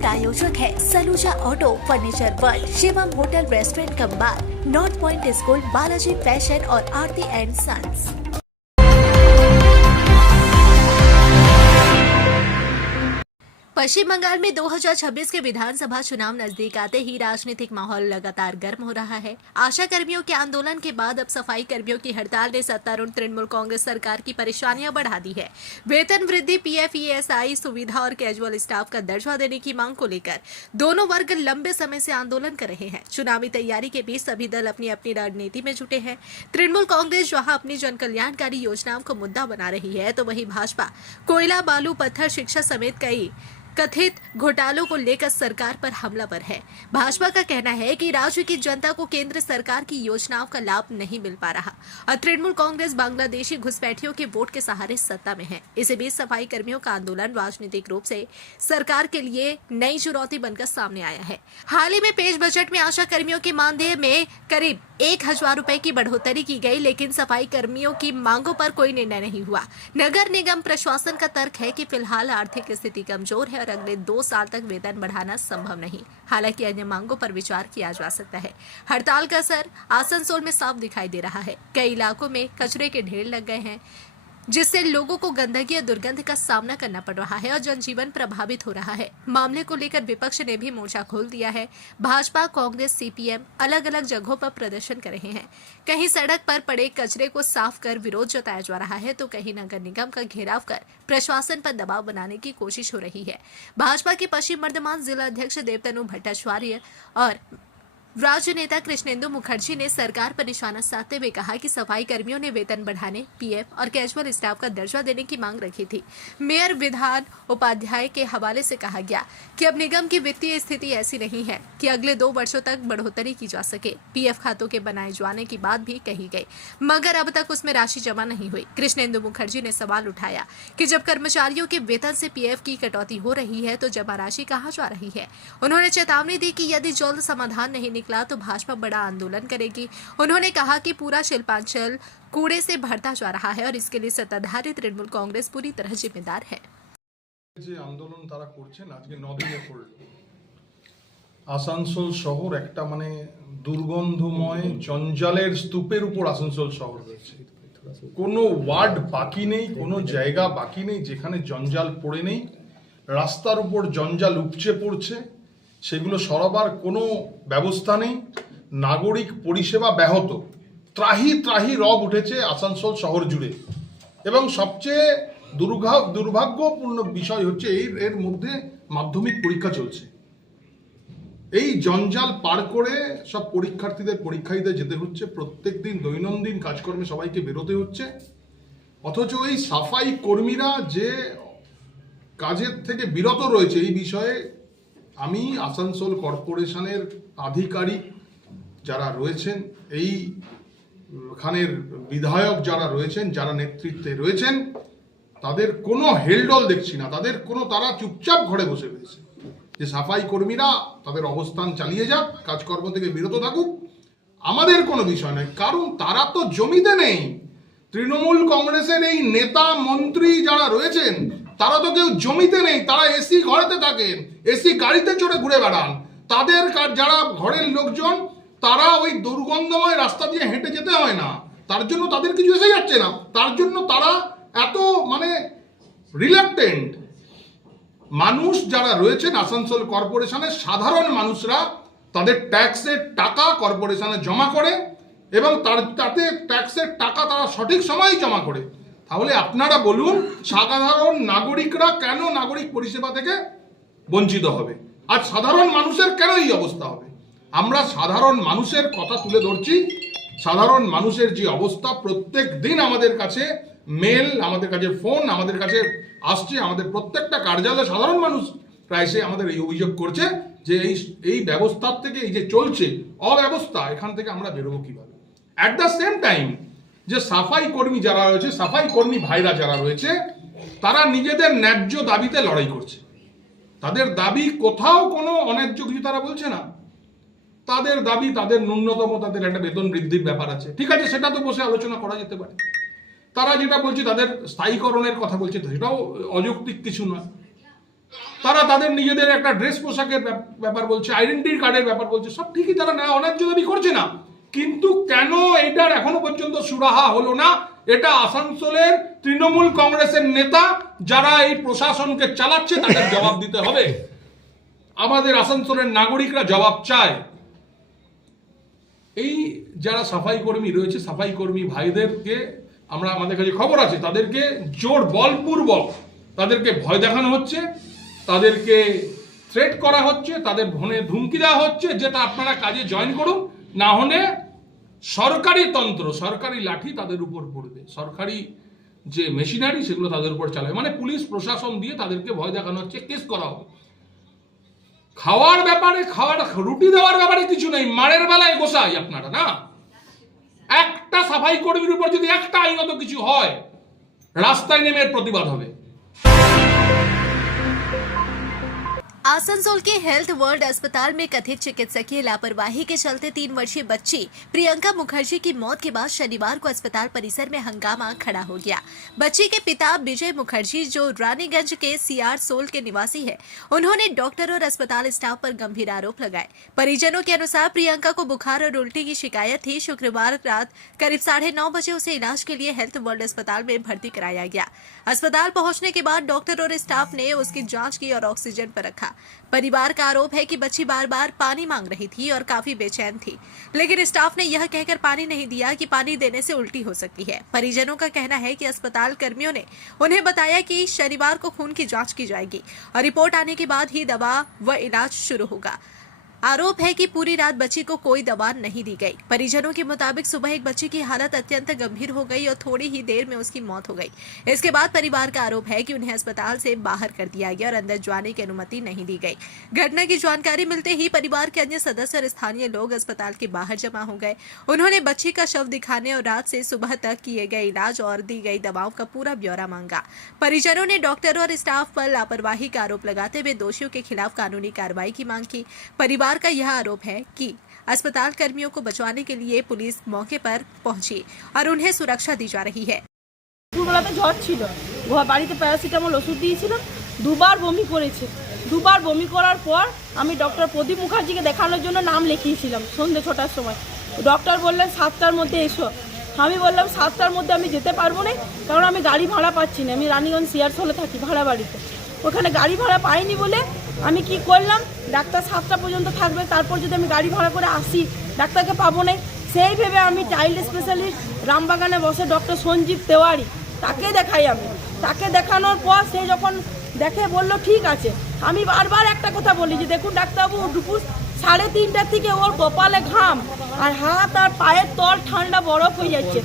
प्रायोजक है Saluja auto furniture world, Shivam hotel restaurant cum bar, north point school, Balaji fashion और Aarti and sons. Paschim Bangal में 2026 के विधानसभा चुनाव नजदीक आते ही राजनीतिक माहौल लगातार गर्म हो रहा है। आशा कर्मियों के आंदोलन के बाद अब सफाई कर्मियों की हड़ताल ने सत्तारूढ़ तृणमूल कांग्रेस सरकार की परेशानियां बढ़ा दी है। वेतन वृद्धि, पीएफ, ईएसआई सुविधा और कैजुअल स्टाफ का दर्जा देने की मांग को लेकर दोनों वर्ग लंबे समय से आंदोलन कर रहे हैं। चुनावी तैयारी के बीच सभी दल अपनी अपनी रणनीति में जुटे हैं। तृणमूल कांग्रेस जहां अपनी जन कल्याणकारी योजनाओं को मुद्दा बना रही है, तो वहीं भाजपा कोयला, बालू, पत्थर, शिक्षा समेत कई कथित घोटालों को लेकर सरकार पर हमलावर है। भाजपा का कहना है कि राज्य की जनता को केंद्र सरकार की योजनाओं का लाभ नहीं मिल पा रहा और तृणमूल कांग्रेस बांग्लादेशी घुसपैठियों के वोट के सहारे सत्ता में है। इसी बीच सफाई कर्मियों का आंदोलन राजनीतिक रूप से सरकार के लिए नई चुनौती बनकर सामने आया है। हाल ही में पेश बजट में आशा कर्मियों के मानदेय में करीब 1000 रुपए की बढ़ोतरी की गई, लेकिन सफाई कर्मियों की मांगों पर कोई निर्णय नहीं हुआ। नगर निगम प्रशासन का तर्क है कि फिलहाल आर्थिक स्थिति कमजोर है और अगले 2 साल तक वेतन बढ़ाना संभव नहीं। हालांकि अन्य मांगों पर विचार किया जा सकता है। हड़ताल का असर आसनसोल में साफ दिखाई दे रहा है। कई इलाकों में कचरे के ढेर लग गए हैं, जिससे लोगों को गंदगी और दुर्गंध का सामना करना पड़ रहा है और जनजीवन प्रभावित हो रहा है। मामले को लेकर विपक्ष ने भी मोर्चा खोल दिया है। भाजपा, कांग्रेस, सीपीएम अलग अलग जगहों पर प्रदर्शन कर रहे हैं। कहीं सड़क पर पड़े कचरे को साफ कर विरोध जताया जा रहा है, तो कहीं नगर निगम का घेराव कर प्रशासन पर दबाव बनाने की कोशिश हो रही है। भाजपा के पश्चिम वर्धमान जिला अध्यक्ष देवतनु भट्टाचार्य और राज्य नेता कृष्णेंदु मुखर्जी ने सरकार पर निशाना साधते हुए कहा कि सफाई कर्मियों ने वेतन बढ़ाने, पीएफ और कैजुअल स्टाफ का दर्जा देने की मांग रखी थी। मेयर विधान उपाध्याय के हवाले से कहा गया कि अब निगम की वित्तीय स्थिति ऐसी नहीं है कि अगले 2 वर्षों तक बढ़ोतरी की जा सके। पीएफ खातों के बनाए जाने की बात भी कही गई, मगर अब तक उसमें राशि जमा नहीं हुई। कृष्णेंदु मुखर्जी ने सवाल उठाया कि जब कर्मचारियों के वेतन से पीएफ की कटौती हो रही है, तो जमा राशि कहाँ जा रही है। उन्होंने चेतावनी दी कि यदि जल्द समाधान नहीं निकला तो भाजपा बड़ा आंदोलन करेगी। उन्होंने कहा कि पूरा शिल्पांचल कूड़े से भरता जा रहा है और इसके लिए सत्ताधारी तृणमूल कांग्रेस पूरी तरह जिम्मेदार है। যে আন্দোলন তারা করছেন আজকে 9 দিনে পড়ল। আসানসোল শহর একটা মানে দুর্গন্ধময় জঞ্জালের স্তূপের উপর আসানসোল শহর রয়েছে। কোনো ওয়ার্ড বাকি নেই, কোনো জায়গা বাকি নেই যেখানে জঞ্জাল পড়ে নেই। রাস্তার উপর জঞ্জাল উপচে পড়ছে, সেগুলো সরাবার কোনো ব্যবস্থা নেই। নাগরিক পরিষেবা ব্যাহত, ত্রাহি ত্রাহি রব উঠেছে আসানসোল শহর জুড়ে। এবং সবচেয়ে দুর্ভাগ্যপূর্ণ বিষয় হচ্ছে এর মধ্যে মাধ্যমিক পরীক্ষা চলছে। এই জঞ্জাল পার করে সব পরীক্ষার্থীদের পরীক্ষা দিতে যেতে হচ্ছে, প্রত্যেক দিন দৈনন্দিন কাজকর্মে সবাইকে বেরোতে হচ্ছে। অথচ এই সাফাই কর্মীরা যে কাজের থেকে বিরত রয়েছে, এই বিষয়ে আমি আসানসোল কর্পোরেশনের আধিকারিক যারা রয়েছেন, এইখানের বিধায়ক যারা রয়েছেন, যারা নেতৃত্বে রয়েছেন, তাদের কোনো হেলডোল দেখছি না। তারা চুপচাপ ঘরে বসে রয়েছে যে সাফাই কর্মীরা তাদের অবস্থান চালিয়ে যাক, কাজকর্ম থেকে বিরত থাকুক, আমাদের কোনো বিষয় নয়। কারণ তারা তো জমিতে নেই। তৃণমূল কংগ্রেসের এই নেতা মন্ত্রী যারা রয়েছেন তারা তো কেউ জমিতে নেই, তারা এসি ঘরেতে থাকেন, এসি গাড়িতে চড়ে ঘুরে বেড়ান। তাদের যারা ঘরের লোকজন তারা ওই দুর্গন্ধময় রাস্তা দিয়ে হেঁটে যেতে হয় না, তার জন্য তাদের কিছু এসে যাচ্ছে না, তার জন্য তারা এত মানে রিল্যাক্টেন্ট। মানুষ যারা রয়েছেন আসানসোল কর্পোরেশনের সাধারণ মানুষরা তাদের ট্যাক্সের টাকা কর্পোরেশনে জমা করে এবং তাতে ট্যাক্সের টাকা তারা সঠিক সময়ে জমা করে। তাহলে আপনারা বলুন, সাধারণ নাগরিকরা কেন নাগরিক পরিষেবা থেকে বঞ্চিত হবে? আর সাধারণ মানুষের কেন এই অবস্থা হবে? আমরা সাধারণ মানুষের কথা তুলে ধরছি। সাধারণ মানুষের যে অবস্থা, প্রত্যেক দিন আমাদের কাছে মেল, আমাদের কাছে ফোন, আমাদের কাছে আসছে। আমাদের প্রত্যেকটা কার্যালয়ে সাধারণ মানুষরা এসে আমাদের এই অভিযোগ করছে যে এই ব্যবস্থার থেকে, এই যে চলছে অব্যবস্থা, এখান থেকে আমরা বেরোবো কিভাবে। অ্যাট দ্য সেম টাইম যে সাফাই কর্মী যারা রয়েছে, সাফাই কর্মী ভাইরা যারা রয়েছে, তারা নিজেদের ন্যায্য দাবিতে লড়াই করছে। তাদের দাবি কোথাও কোনো অন্যায্য কিছু তারা বলছে না। তাদের দাবি, তাদের ন্যূনতম তাদের একটা বেতন বৃদ্ধির ব্যাপার আছে, ঠিক আছে, সেটা তো বসে আলোচনা করা যেতে পারে। তারা যেটা বলছে তাদের স্থায়ীকরণের কথা বলছে, সেটাও অযৌক্তিক কিছু নয়। তারা তাদের নিজেদের একটা ড্রেস পোশাকের ব্যাপার বলছে, আইডেন্টি কার্ডের ব্যাপার বলছে, সব ঠিকই তারা না অন্যায্য দাবি করছে না, কিন্তু কেন এটার এখনো পর্যন্ত সুরাহা হলো না? এটা আসানসোলের তৃণমূল কংগ্রেসের নেতা যারা এই প্রশাসনকে চালাচ্ছে তাদের জবাব দিতে হবে। আমাদের আসানসোলের নাগরিকরা জবাব চায়। এই যারা সাফাই কর্মী রয়েছে, সাফাই কর্মী ভাইদেরকে আমাদের কাছে খবর আছে, তাদেরকে জোর বলপূর্বক তাদেরকে ভয় দেখানো হচ্ছে, তাদেরকে থ্রেট করা হচ্ছে, তাদের ফোনে ধুমকি দেওয়া হচ্ছে যেটা আপনারা কাজে জয়েন করুন, না হলে সরকারি তন্ত্র, সরকারি লাঠি তাদের উপর পড়বে, সরকারি যে মেশিনারি সেগুলো তাদের উপর চালাবে, মানে পুলিশ প্রশাসন দিয়ে তাদেরকে ভয় দেখানো হচ্ছে, কেস করা হবে। খাওয়ার ব্যাপারে, রুটি দেওয়ার ব্যাপারে কিছু নেই, মারের বেলায় গোসাই আপনারা না। একটা সাফাই কর্মীর উপর যদি একটা আইনত কিছু হয়, রাস্তায় নেমে প্রতিবাদ হবে। आसनसोल के हेल्थ वर्ल्ड अस्पताल में कथित चिकित्सकीय लापरवाही के चलते 3 वर्षीय बच्ची प्रियंका मुखर्जी की मौत के बाद शनिवार को अस्पताल परिसर में हंगामा खड़ा हो गया। बच्ची के पिता विजय मुखर्जी, जो रानीगंज के सीआर सोल के निवासी है, उन्होंने डॉक्टर और अस्पताल स्टाफ पर गंभीर आरोप लगाए। परिजनों के अनुसार प्रियंका को बुखार और उल्टी की शिकायत थी। शुक्रवार रात करीब 9:30 बजे उसे इलाज के लिए हेल्थ वर्ल्ड अस्पताल में भर्ती कराया गया। अस्पताल पहुंचने के बाद डॉक्टर और स्टाफ ने उसकी जांच की और ऑक्सीजन पर रखा। परिवार का आरोप है कि बच्ची बार बार पानी मांग रही थी और काफी बेचैन थी, लेकिन स्टाफ ने यह कहकर पानी नहीं दिया कि पानी देने से उल्टी हो सकती है। परिजनों का कहना है कि अस्पताल कर्मियों ने उन्हें बताया कि शनिवार को खून की जांच की जाएगी और रिपोर्ट आने के बाद ही दवा व इलाज शुरू होगा। आरोप है कि पूरी रात बच्ची को कोई दवा नहीं दी गई। परिजनों के मुताबिक सुबह एक बच्ची की हालत अत्यंत गंभीर हो गई और थोड़ी ही देर में उसकी मौत हो गई। इसके बाद परिवार का आरोप है कि उन्हें अस्पताल से बाहर कर दिया गया और अंदर जाने की अनुमति नहीं दी गई। घटना की जानकारी मिलते ही परिवार के अन्य सदस्य और स्थानीय लोग अस्पताल के बाहर जमा हो गए। उन्होंने बच्ची का शव दिखाने और रात से सुबह तक किए गए इलाज और दी गई दवाओं का पूरा ब्यौरा मांगा। परिजनों ने डॉक्टर और स्टाफ पर लापरवाही का आरोप लगाते हुए दोषियों के खिलाफ कानूनी कार्रवाई की मांग की। परिवार का यह आरोप है कि अस्पताल कर्मियों को बचाने के लिए पुलिस मौके पर पहुंची और उन्हें सुरक्षा दी जा रही है। দুপুরবেলাতে জ্বর ছিল, বাড়িতে প্যারাসিটামল ওষুধ দিয়েছিলাম, দুবার বমি করেছে। দুবার বমি করার পর আমি ডক্টর প্রদীপ মুখার্জিকে দেখানোর জন্য নাম লিখিয়েছিলাম সন্ধ্যে 6টার সময়। ডক্টর বললেন 7টার মধ্যে এসো। আমি বললাম 7টার মধ্যে আমি যেতে পারবো না, কারণ আমি গাড়ি ভাড়া পাচ্ছি না। আমি রানীগঞ্জ সিআর সোলে থাকি ভাড়া বাড়িতে, ওখানে গাড়ি ভাড়া পাইনি বলে আমি কি করলাম, ডাক্তার 7টা পর্যন্ত থাকবে, তারপর যদি আমি গাড়ি ভাড়া করে আসি ডাক্তারকে পাবো না, সেই ভেবে আমি চাইল্ড স্পেশালিস্ট রামবাগানে বসে ডক্টর সঞ্জীব তেওয়ারি তাকে দেখাই। আমি তাকে দেখানোর পর সে যখন দেখে বলল ঠিক আছে। আমি বারবার একটা কথা বলি যে দেখুন ডাক্তারবাবু, দুপুর 3:30টার থেকে ওর কপালে ঘাম আর হাত আর পায়ের তল ঠান্ডা বরফ হয়ে যাচ্ছে,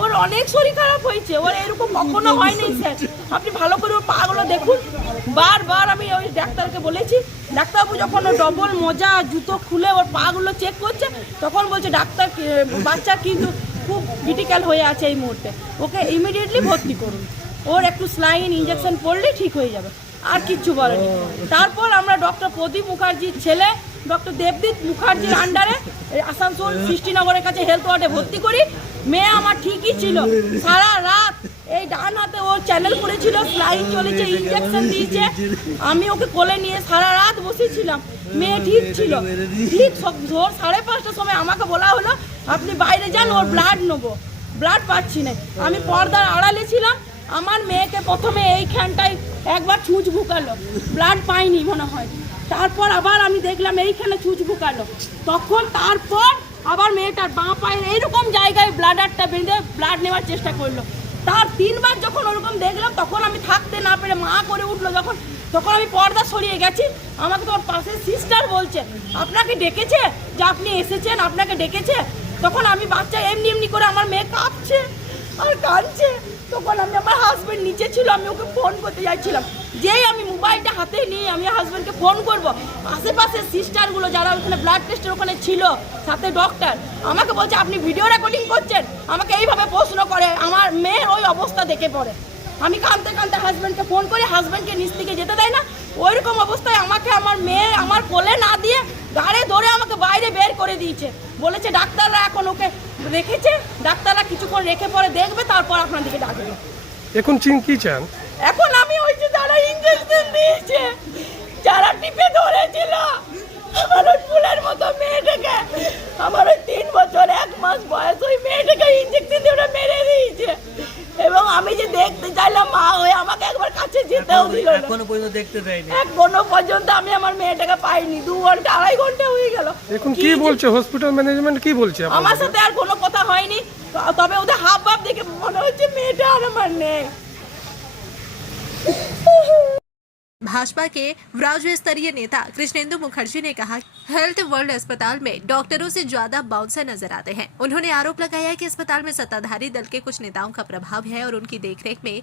ওর অনেক শরীর খারাপ হয়েছে, ওর এরকম কখনো হয়নি স্যার, আপনি ভালো করে ওর পাগুলো দেখুন। বারবার আমি ওই ডাক্তারকে বলেছি। ডাক্তারবাবু যখন ও ডবল মোজা জুতো খুলে ওর পাগুলো চেক করছে, তখন বলছে ডাক্তার বাচ্চা কিন্তু খুব ক্রিটিক্যাল হয়ে আছে এই মুহূর্তে, ওকে ইমিডিয়েটলি ভর্তি করুন, ওর একটু স্লাইন ইঞ্জেকশন পড়লেই ঠিক হয়ে যাবে, আর কিচ্ছু বলেনি। তারপর আমরা ডক্টর প্রদীপ মুখার্জির ছেলে ডক্টর দেবদীপ মুখার্জির আন্ডারে আসানসোল সৃষ্টিনগরের কাছে হেলথ ওয়ার্ডে ভর্তি করি। মেয়ে আমার ঠিকই ছিল, সারা রাত এই ডান হাতে ওর চ্যানেল পড়েছিল, স্লাইন চলেছে, ইঞ্জেকশন দিয়েছে, আমি ওকে কোলে নিয়ে সারা রাত বসেছিলাম, মেয়ে ঠিক ছিল। ঠিক ভোর 5:30টার সময় আমাকে বলা হলো আপনি বাইরে যান, ওর ব্লাড নেবো। ব্লাড পাচ্ছি না, আমি পর্দার আড়ালে ছিলাম। আমার মেয়েকে প্রথমে এইখানটায় একবার ছুঁচ ঢুকালো, ব্লাড পাইনি মনে হয়, তারপর আবার আমি দেখলাম এইখানে ছুঁচ ঢুকালো, তখন তারপর আবার মেয়েটার বাঁ পায়ের এইরকম জায়গায় ব্লাডারটা বেঁধে ব্লাড নেওয়ার চেষ্টা করলো। তার 3বার যখন ওরকম দেখলাম, তখন আমি থাকতে না পেরে মা করে উঠলো যখন, তখন আমি পর্দা সরিয়ে গেছি। আমাকে তোমার পাশের সিস্টার বলছে আপনাকে ডেকেছে, যে আপনি এসেছেন, আপনাকে ডেকেছে। তখন আমি বাচ্চা এমনি এমনি করে আমার মেয়ে কাঁপছে আর কাঁদছে, তখন আমি আমার হাজব্যান্ড নিচে ছিল, আমি ওকে ফোন করতে যাচ্ছিলাম। যেই আমি মোবাইলটা হাতে নিয়ে আমি হাজব্যান্ডকে ফোন করব, আশেপাশের সিস্টারগুলো যারা ওখানে ব্লাড টেস্টের ওখানে ছিল, সাথে ডক্টর আমাকে বলছে আপনি ভিডিও রেকর্ডিং করছেন, আমাকে এইভাবে প্রশ্ন করে। আমার মেয়ের ওই অবস্থা দেখে পড়ে আমি কাঁদতে কাঁদতে হাজব্যান্ডকে ফোন করি, হাজব্যান্ডকে নিচ থেকে যেতে দেয় না। ওইরকম অবস্থায় আমাকে আমার মেয়ে আমার কোলে না দিয়ে গাড়ি ধরে আমাকে বাইরে বের করে দিয়েছে, বলেছে ডাক্তাররা এখন ওকে রেখেছে, ডাক্তাররা কিছুক্ষণ রেখে পরে দেখবে, তারপর আপনাদেরকে ডাকবে। এখন কি চান? এখন আমি ওই যে যারা ইঞ্জেকশন দিয়েছে, যারা টিপে ধরেছিল আমার ওই ফুলের মতো মেয়েটাকে, আমার ওই 3 বছর 1 মাস বয়স ওই মেয়েটাকে ইঞ্জেকশন দিয়ে ওরা মেরে দিয়েছে। এবং আমি যে দেখতে চাইলাম মা হয়ে, আমাকে একবার কাছে যেতেও দিল না। এখনো পর্যন্ত দেখতে দেয়নি। এখনো পর্যন্ত আমি আমার মেয়েটাকে পাইনি। 2 ঘন্টা 2.5 ঘন্টা হয়ে গেল। এখন কি বলছে হসপিটাল ম্যানেজমেন্ট, কি বলছে আমার আপনাদের? সাথে আর কোনো কথা হয়নি, তবে ওদের হাব ভাব দেখে মনে হচ্ছে মেয়েটা আর আমার নেই। भाजपा के राज्य स्तरीय नेता कृष्णेंदु मुखर्जी ने कहा हेल्थ वर्ल्ड अस्पताल में डॉक्टरों से ज्यादा बाउंसर नजर आते हैं। उन्होंने आरोप लगाया कि अस्पताल में सत्ताधारी दल के कुछ नेताओं का प्रभाव है और उनकी देखरेख में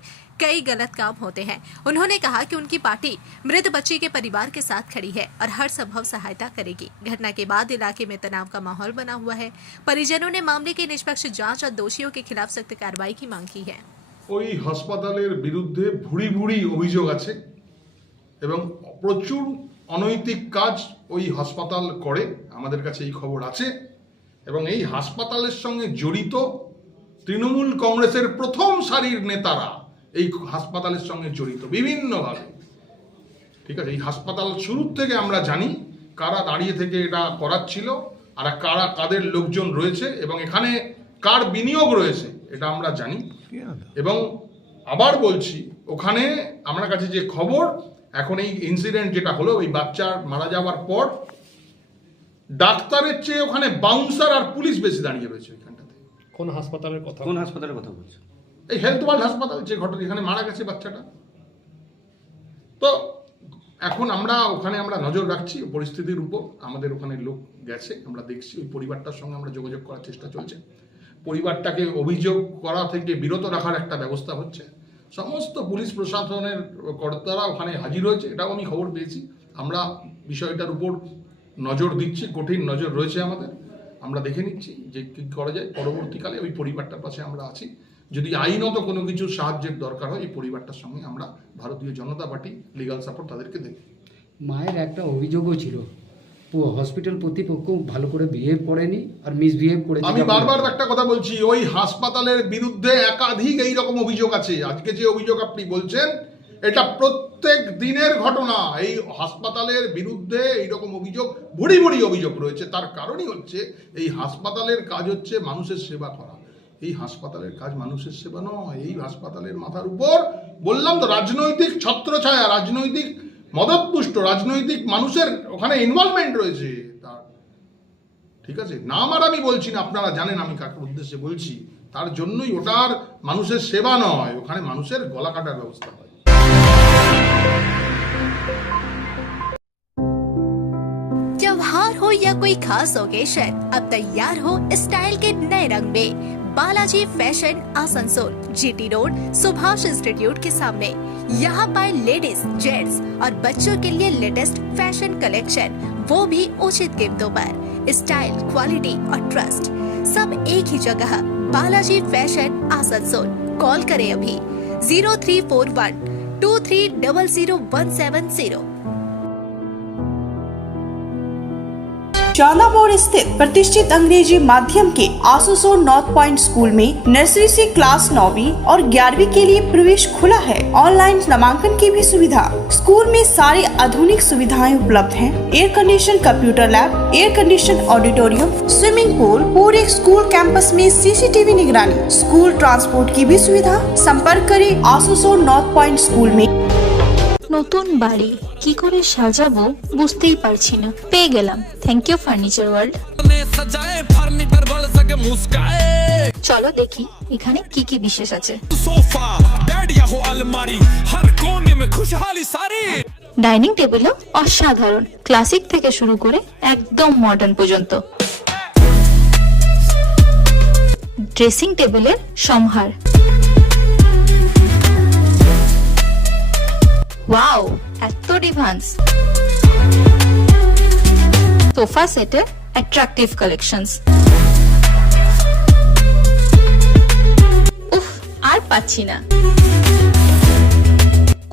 कई गलत काम होते हैं। उन्होंने कहा कि उनकी पार्टी मृत बच्ची के परिवार के साथ खड़ी है और हर संभव सहायता करेगी। घटना के बाद इलाके में तनाव का माहौल बना हुआ है। परिजनों ने मामले की निष्पक्ष जांच और दोषियों के खिलाफ सख्त कार्रवाई की मांग की है। ওই হাসপাতালের বিরুদ্ধে ভুরি ভুরি অভিযোগ আছে এবং প্রচুর অনৈতিক কাজ ওই হাসপাতাল করে, আমাদের কাছে এই খবর আছে। এবং এই হাসপাতালের সঙ্গে জড়িত তৃণমূল কংগ্রেসের প্রথম সারির নেতারা এই হাসপাতালের সঙ্গে জড়িত বিভিন্নভাবে। ঠিক আছে, এই হাসপাতাল শুরু থেকে আমরা জানি কারা দাঁড়িয়ে থেকে এটা করাচ্ছিল আর কারা কাদের লোকজন রয়েছে এবং এখানে কার বিনিয়োগ রয়েছে এটা আমরা জানি। এবং আবার বলছি, ওখানে আমার কাছে যে খবর, এখন এই ইনসিডেন্ট যেটা হলো ওই বাচ্চার মারা যাওয়ার পর ডাক্তারের চেয়ে ওখানে বাউন্সার আর পুলিশ বেশি দাঁড়িয়ে রয়েছে ওইখানটাতে। কোন হাসপাতালের কথা? কোন হাসপাতালের কথা বলছো? এই হেলথ ওয়ার্ল্ড হাসপাতাল যে ঘটনা, এখানে মারা গেছে বাচ্চাটা। তো এখন আমরা ওখানে নজর রাখছি পরিস্থিতির উপর। আমাদের ওখানে লোক গেছে, আমরা দেখছি। ওই পরিবারটার সঙ্গে আমরা যোগাযোগ করার চেষ্টা চলছে। পরিবারটাকে অভিযোগ করা থেকে বিরত রাখার একটা ব্যবস্থা হচ্ছে। সমস্ত পুলিশ প্রশাসনের কর্তারা ওখানে হাজির হয়েছে, এটাও আমি খবর পেয়েছি। আমরা বিষয়টার উপর নজর দিচ্ছি, কঠিন নজর রয়েছে আমাদের। আমরা দেখে নিচ্ছি যে কী করা যায়। পরবর্তীকালে ওই পরিবারটার পাশে আমরা আছি। যদি আইনত কোনো কিছু সাহায্যের দরকার হয় এই পরিবারটার সঙ্গে আমরা ভারতীয় জনতা পার্টি লিগাল সাপোর্ট তাদেরকে দেব। মায়ের একটা অভিযোগও ছিল, হসপিটাল কর্তৃপক্ষ ভালো করে বিহেভ করেনি আর মিসবিহেভ করেছে। আমি বারবার একটা কথা বলছি, ওই হাসপাতালের বিরুদ্ধে একাধিক এইরকম অভিযোগ আছে। আজকে যে অভিযোগ আপনি বলছেন এটা প্রত্যেক দিনের ঘটনা। এই হাসপাতালের বিরুদ্ধে এইরকম অভিযোগ ভুরি ভুরি অভিযোগ রয়েছে। তার কারণই হচ্ছে এই হাসপাতালের কাজ হচ্ছে মানুষের সেবা করা। এই হাসপাতালের কাজ মানুষের সেবা নয়। এই হাসপাতালের মাথার উপর বললাম তো রাজনৈতিক ছত্রছায়া, রাজনৈতিক মদতপুষ্ট, রাজনৈতিক মানুষের ওখানে ইনভলভমেন্ট রয়েছে তার। ঠিক আছে, নাম আর আমি বলছি না, আপনারা জানেন আমি কাকে উদ্দেশ্যে বলছি। তার জন্যই ওটার মানুষের সেবা নয়, ওখানে মানুষের গলা কাটার ব্যবস্থা হয়। त्योहार हो या कोई खास ओकेशन, अब तैयार हो स्टाइल के नए रंग में। Balaji fashion Asansol, GT road, Subhash institute के सामने। यहाँ पर लेडीज, जेंट्स और बच्चों के लिए लेटेस्ट फैशन कलेक्शन, वो भी उचित कीमतों पर। स्टाइल, क्वालिटी और ट्रस्ट सब एक ही जगह। बालाजी फैशन आसनसोल। कॉल करें अभी 0341 23000170। चांदा मोड़ स्थित प्रतिष्ठित अंग्रेजी माध्यम के आसुसोर नॉर्थ पॉइंट स्कूल में नर्सरी से क्लास 9वीं और 11वीं के लिए प्रवेश खुला है। ऑनलाइन नामांकन की भी सुविधा। स्कूल में सारी आधुनिक सुविधाएं उपलब्ध हैं। Air condition computer lab, air condition auditorium, swimming pool, पूरे स्कूल कैंपस में सीसीटीवी निगरानी, स्कूल ट्रांसपोर्ट की भी सुविधा। संपर्क करें आसुसोर नॉर्थ पॉइंट स्कूल में। নতুন বাড়ি কি করে সাজাবো বুঝতেই পারছি না, পেয়ে গেলাম থ্যাংক ইউ ফার্নিচার ওয়ার্ল্ড। চলো দেখি এখানে কি কি বিশেষ আছে। ডাইনিং টেবিলও অসাধারণ, ক্লাসিক থেকে শুরু করে একদম মডার্ন পর্যন্ত। ড্রেসিং টেবিলের সম্ভার, ওয়াও এত ডিভান্স। সোফা সেটের অ্যাট্রাকটিভ কালেকশনস, উফ আর পাচ্ছি না,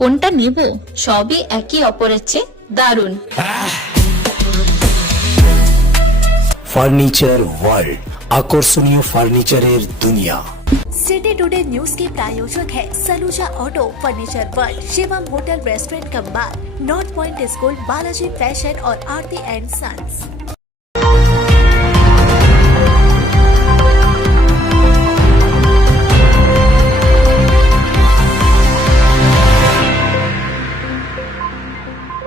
কোনটা নেব? সবই একই অপরের চেয়ে দারুণ। ফার্নিচার ওয়ার্ল্ড, আকর্ষণীয় ফার্নিচারের দুনিয়া। सिटी टुडे न्यूज के प्रायोजक है Saluja auto, furniture world, Shivam hotel, restaurant cum bar, north point school, Balaji fashion और आरती एंड सन्स।